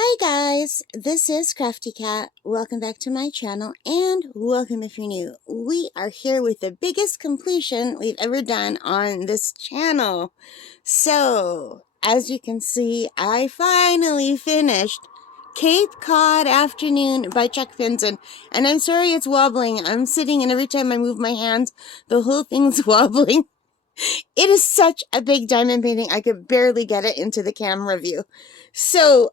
Hi guys, this is Crafty Cat. Welcome back to my channel and welcome if you're new. We are here with the biggest completion we've ever done on this channel. So, as you can see, I finally finished Cape Cod Afternoon by Chuck Pinson. And I'm sorry it's wobbling. I'm sitting and every time I move my hands, the whole thing's wobbling. It is such a big diamond painting, I could barely get it into the camera view. So,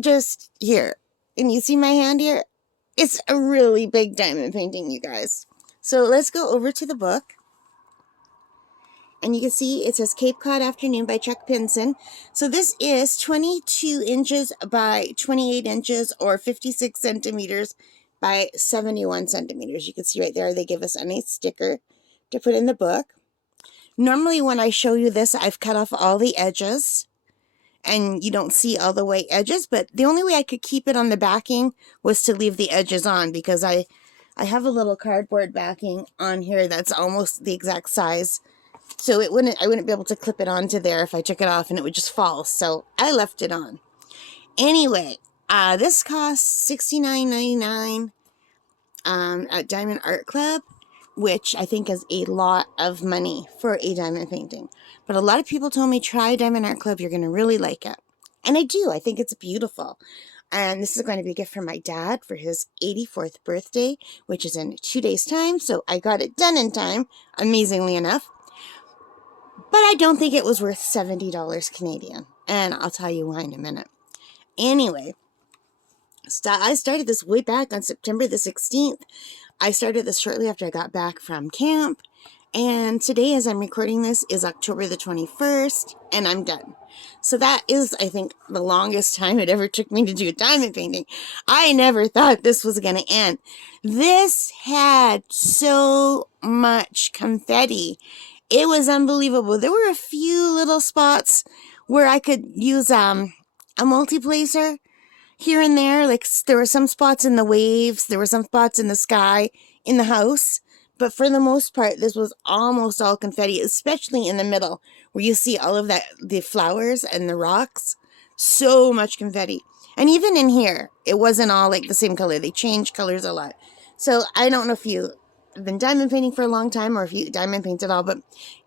just here. And you see my hand here? It's a really big diamond painting, you guys. So let's go over to the book. And you can see it says Cape Cod Afternoon by Chuck Pinson. So this is 22 inches by 28 inches or 56 centimeters by 71 centimeters. You can see right there, they give us a nice sticker to put in the book. Normally when I show you this, I've cut off all the edges and you don't see all the way edges, but the only way I could keep it on the backing was to leave the edges on because I have a little cardboard backing on here that's almost the exact size. So I wouldn't be able to clip it onto there if I took it off and it would just fall. So I left it on. Anyway, this costs $69.99 at Diamond Art Club, which I think is a lot of money for a diamond painting. But a lot of people told me, try Diamond Art Club, you're going to really like it. And I do. I think it's beautiful. And this is going to be a gift from my dad for his 84th birthday, which is in 2 days' time. So I got it done in time, amazingly enough. But I don't think it was worth $70 Canadian. And I'll tell you why in a minute. Anyway, I started this way back on September the 16th. I started this shortly after I got back from camp, and today as I'm recording this is October the 21st, and I'm done. So that is, I think, the longest time it ever took me to do a diamond painting. I never thought this was going to end. This had so much confetti. It was unbelievable. There were a few little spots where I could use a multi-placer here and there. Like there were some spots in the waves, there were some spots in the sky, in the house, but for the most part this was almost all confetti, especially in the middle where you see all of that, the flowers and the rocks. So much confetti. And even in here it wasn't all like the same color. They changed colors a lot. So I don't know if you have been diamond painting for a long time or if you diamond paint at all, but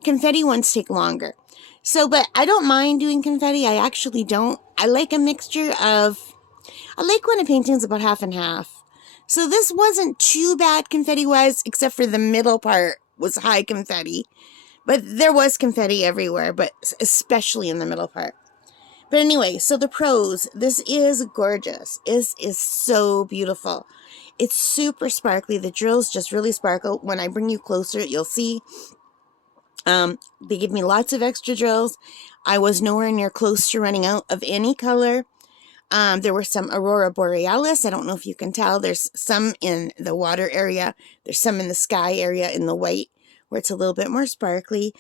confetti ones take longer. So but I don't mind doing confetti. I actually don't. I like a mixture of, I like when a painting's about half and half. So this wasn't too bad confetti-wise, except for the middle part was high confetti. But there was confetti everywhere, but especially in the middle part. But anyway, so the pros. This is gorgeous. It is so beautiful. It's super sparkly. The drills just really sparkle. When I bring you closer, you'll see. They give me lots of extra drills. I was nowhere near close to running out of any color. There were some Aurora Borealis. I don't know if you can tell. There's some in the water area. There's some in the sky area in the white where it's a little bit more sparkly.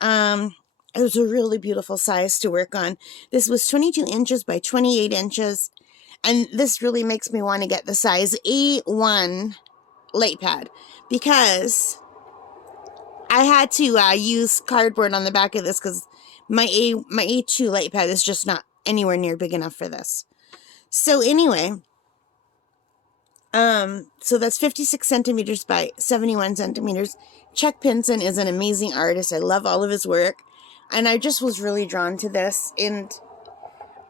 It was a really beautiful size to work on. This was 22 inches by 28 inches. And this really makes me want to get the size A1 light pad because I had to use cardboard on the back of this because my A2 light pad is just not anywhere near big enough for this. So anyway, so that's 56 centimeters by 71 centimeters. Chuck Pinson is an amazing artist. I love all of his work. And I just was really drawn to this. And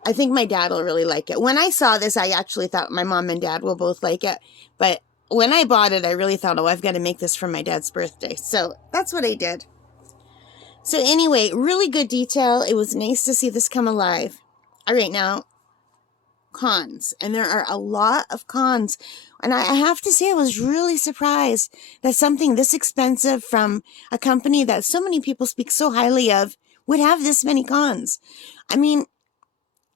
I think my dad will really like it. When I saw this, I actually thought my mom and dad will both like it. But when I bought it, I really thought, oh, I've got to make this for my dad's birthday. So that's what I did. So anyway, really good detail. It was nice to see this come alive. All right, now, cons. And there are a lot of cons. And I have to say, I was really surprised that something this expensive from a company that so many people speak so highly of would have this many cons. I mean,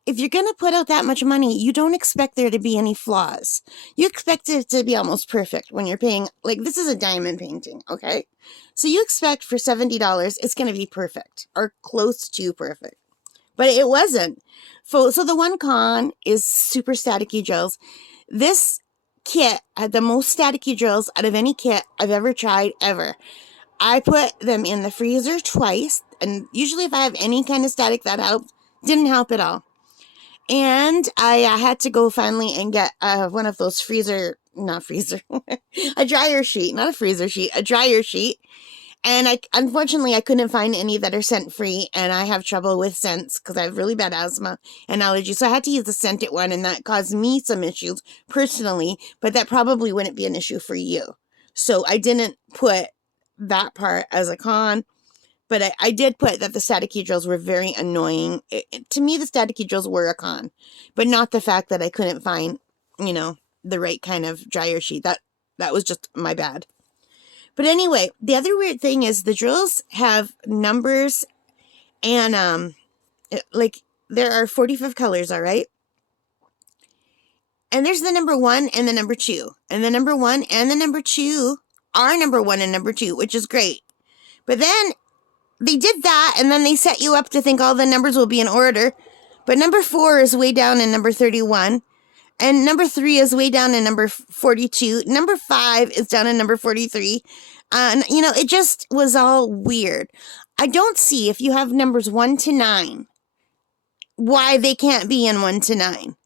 if you're going to put out that much money, you don't expect there to be any flaws. You expect it to be almost perfect when you're paying, like this is a diamond painting, okay? So you expect for $70, it's going to be perfect or close to perfect. But it wasn't. So the one con is super staticky drills. This kit had the most staticky drills out of any kit I've ever tried, ever. I put them in the freezer twice, and usually if I have any kind of static that helped, didn't help at all. And I had to go finally and get one of those a dryer sheet, not a freezer sheet, a dryer sheet. And unfortunately, I couldn't find any that are scent free, and I have trouble with scents because I have really bad asthma and allergies. So I had to use the scented one, and that caused me some issues personally, but that probably wouldn't be an issue for you. So I didn't put that part as a con, but I did put that the staticky drills were very annoying. To me, the staticky drills were a con, but not the fact that I couldn't find, the right kind of dryer sheet. That was just my bad. But anyway, the other weird thing is the drills have numbers and, there are 45 colors, all right? And there's the number 1 and the number 2. And the number 1 and the number 2 are number 1 and number 2, which is great. But then they did that, and then they set you up to think all the numbers will be in order. But number 4 is way down in number 31. And number 3 is way down in number 42. Number 5 is down in number 43. And, it just was all weird. I don't see, if you have numbers 1 to 9, why they can't be in 1 to 9.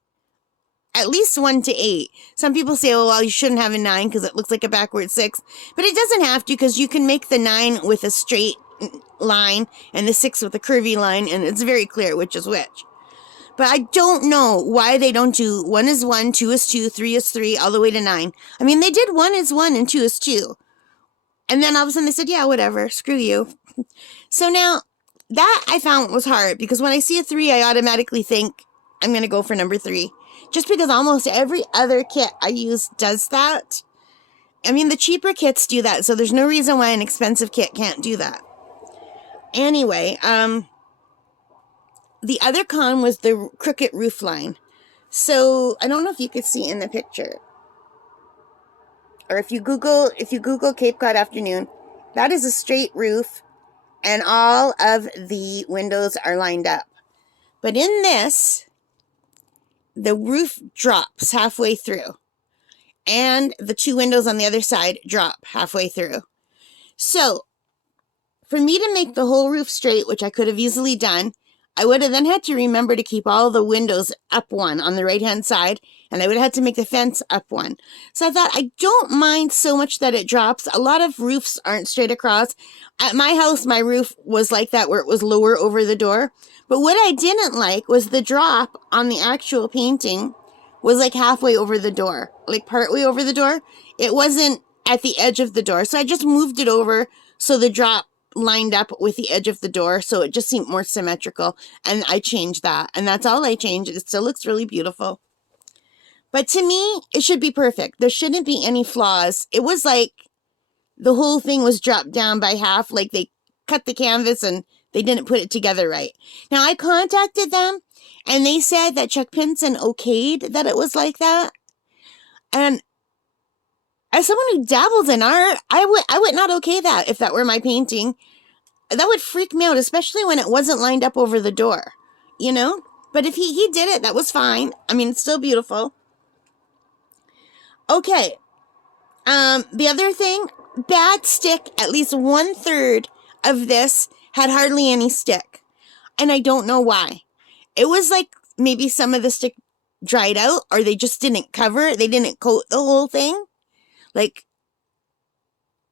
At least 1 to 8. Some people say, oh, well, you shouldn't have a 9 because it looks like a backward 6. But it doesn't have to, because you can make the 9 with a straight line and the 6 with a curvy line, and it's very clear which is which. But I don't know why they don't do 1 is 1, 2 is 2, 3 is 3, all the way to 9. I mean, they did 1 is 1 and 2 is 2. And then all of a sudden they said, yeah, whatever, screw you. So now, that I found was hard, because when I see a 3, I automatically think I'm going to go for number 3. Just because almost every other kit I use does that. I mean, the cheaper kits do that, so there's no reason why an expensive kit can't do that. Anyway, the other con was the crooked roof line. So, I don't know if you could see in the picture. Or if you Google Cape Cod Afternoon, that is a straight roof, and all of the windows are lined up. But in this, the roof drops halfway through, and the 2 windows on the other side drop halfway through. So, for me to make the whole roof straight, which I could have easily done, I would have then had to remember to keep all the windows up 1 on the right-hand side, and I would have had to make the fence up 1. So I thought, I don't mind so much that it drops. A lot of roofs aren't straight across. At my house, my roof was like that, where it was lower over the door. But what I didn't like was the drop on the actual painting was like halfway over the door, like partway over the door. It wasn't at the edge of the door. So I just moved it over so the drop lined up with the edge of the door, so it just seemed more symmetrical, and I changed that, and that's all I changed. It still looks really beautiful, but to me it should be perfect. There shouldn't be any flaws. It was like the whole thing was dropped down by half, like they cut the canvas and they didn't put it together right. Now I contacted them, and they said that Chuck Pinson okayed that it was like that, and as someone who dabbles in art, I would not okay that if that were my painting. That would freak me out, especially when it wasn't lined up over the door, But if he did it, that was fine. I mean, it's still beautiful. Okay. The other thing, bad stick. At least 1/3 of this had hardly any stick. And I don't know why. It was like maybe some of the stick dried out, or they just didn't cover it. They didn't coat the whole thing. Like,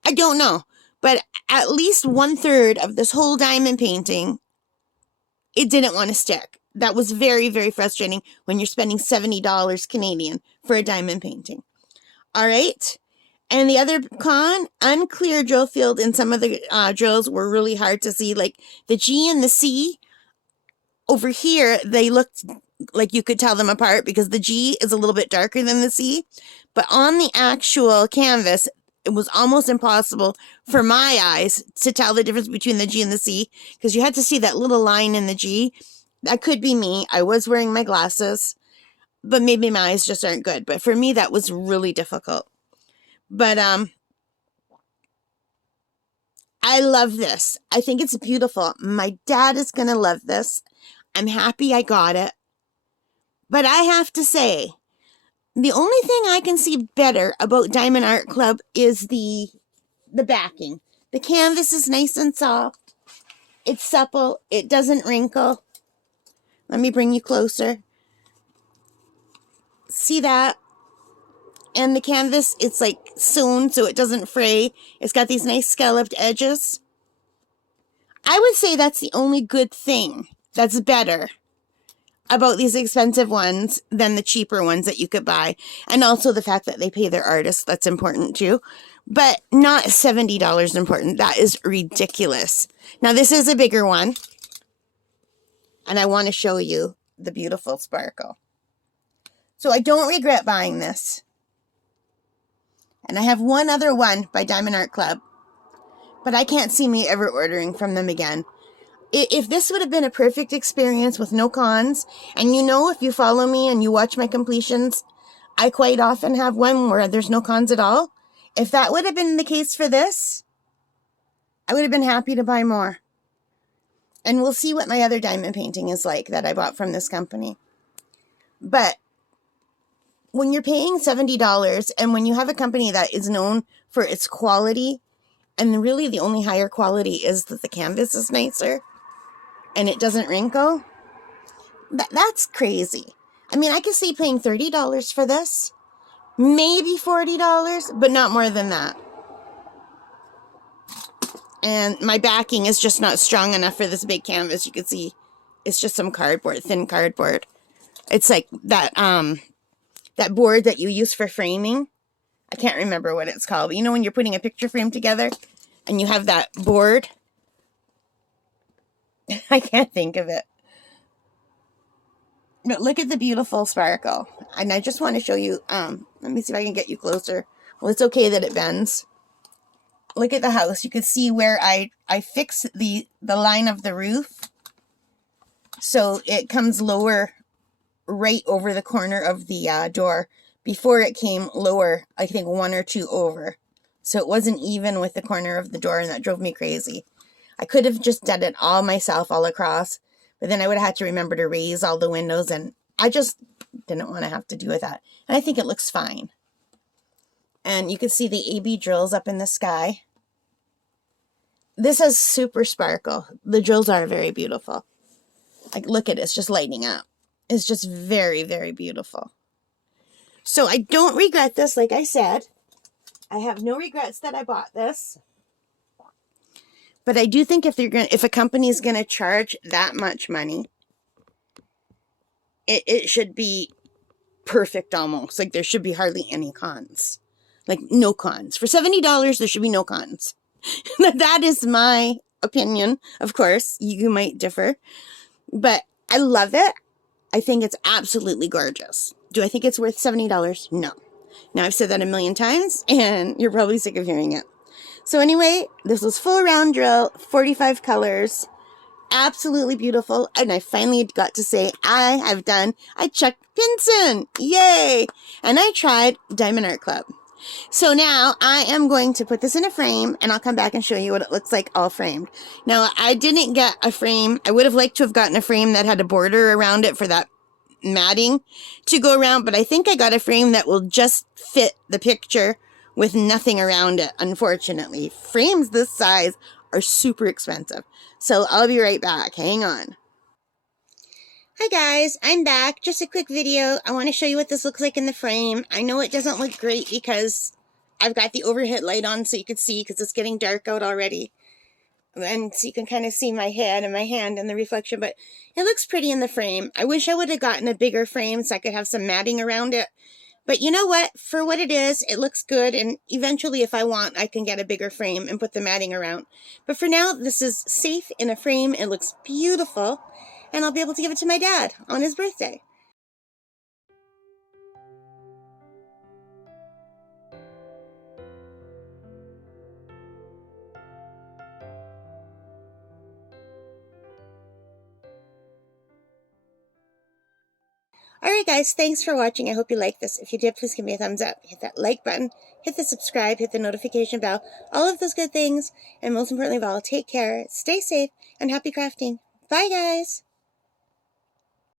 I don't know, but at least 1/3 of this whole diamond painting, it didn't want to stick. That was very, very frustrating when you're spending $70 Canadian for a diamond painting. All right. And the other con, unclear drill field in some of the drills were really hard to see. Like the G and the C over here, they looked like you could tell them apart because the G is a little bit darker than the C. But on the actual canvas, it was almost impossible for my eyes to tell the difference between the G and the C, because you had to see that little line in the G. That could be me. I was wearing my glasses, but maybe my eyes just aren't good. But for me, that was really difficult. But I love this. I think it's beautiful. My dad is going to love this. I'm happy I got it. But I have to say, the only thing I can see better about Diamond Art Club is the backing. The canvas is nice and soft. It's supple. It doesn't wrinkle. Let me bring you closer. See that? And the canvas, it's like sewn so it doesn't fray. It's got these nice scalloped edges. I would say that's the only good thing that's better about these expensive ones than the cheaper ones that you could buy. And also the fact that they pay their artists, that's important too. But not $70 important. That is ridiculous. Now this is a bigger one. And I want to show you the beautiful sparkle. So I don't regret buying this. And I have one other one by Diamond Art Club. But I can't see me ever ordering from them again. If this would have been a perfect experience with no cons, and you know, if you follow me and you watch my completions, I quite often have one where there's no cons at all. If that would have been the case for this, I would have been happy to buy more. And we'll see what my other diamond painting is like that I bought from this company. But when you're paying $70 and when you have a company that is known for its quality, and really the only higher quality is that the canvas is nicer and it doesn't wrinkle, that's crazy. I mean, I could see paying $30 for this, maybe $40, but not more than that. And my backing is just not strong enough for this big canvas. You can see it's just some cardboard, thin cardboard. It's like that that board that you use for framing. I can't remember what it's called, but you know when you're putting a picture frame together and you have that board? I can't think of it. But look at the beautiful sparkle. And I just want to show you, let me see if I can get you closer. Well, it's okay that it bends. Look at the house. You can see where I fix the line of the roof. So it comes lower right over the corner of the door. Before it came lower, I think 1 or 2 over. So it wasn't even with the corner of the door, and that drove me crazy. I could have just done it all myself all across, but then I would have had to remember to raise all the windows, and I just didn't want to have to do with that. And I think it looks fine. And you can see the AB drills up in the sky. This has super sparkle. The drills are very beautiful. Like, look at it, it's just lighting up. It's just very, very beautiful. So I don't regret this, like I said. I have no regrets that I bought this. But I do think if a company is gonna charge that much money, it should be perfect almost. Like, there should be hardly any cons. Like, no cons. For $70, there should be no cons. That is my opinion. Of course, you might differ. But I love it. I think it's absolutely gorgeous. Do I think it's worth $70? No. Now, I've said that a million times, and you're probably sick of hearing it. So anyway, this was full round drill, 45 colors, absolutely beautiful. And I finally got to say I checked Pinson, yay! And I tried Diamond Art Club. So now I am going to put this in a frame, and I'll come back and show you what it looks like all framed. Now, I didn't get a frame. I would have liked to have gotten a frame that had a border around it for that matting to go around, but I think I got a frame that will just fit the picture with nothing around it, unfortunately. Frames this size are super expensive. So I'll be right back. Hang on. Hi guys, I'm back. Just a quick video. I want to show you what this looks like in the frame. I know it doesn't look great because I've got the overhead light on so you can see, because it's getting dark out already. And so you can kind of see my head and my hand in the reflection, but it looks pretty in the frame. I wish I would have gotten a bigger frame so I could have some matting around it. But you know what? For what it is, it looks good. And eventually, if I want, I can get a bigger frame and put the matting around. But for now, this is safe in a frame. It looks beautiful. And I'll be able to give it to my dad on his birthday. Alright guys, thanks for watching. I hope you liked this. If you did, please give me a thumbs up. Hit that like button, hit the subscribe, hit the notification bell, all of those good things. And most importantly of all, take care, stay safe, and happy crafting. Bye guys!